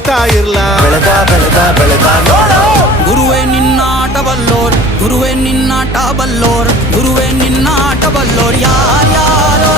ಬರಿತಾ ಇರ್ಲ ಬೆಳೆದ ಬೆಳೆದ ಬೆಳೆದ ನೋಡೋ ಗುರುವೇ ನಿನ್ನಾಟ ಬಲ್ಲೋರ್, ಗುರುವೇ ನಿನ್ನಾಟ ಬಲ್ಲೋರ್, ಗುರುವೇ ನಿನ್ನಾಟ ಬಲ್ಲೋರ್ ಯಾರ್ಯಾರೋ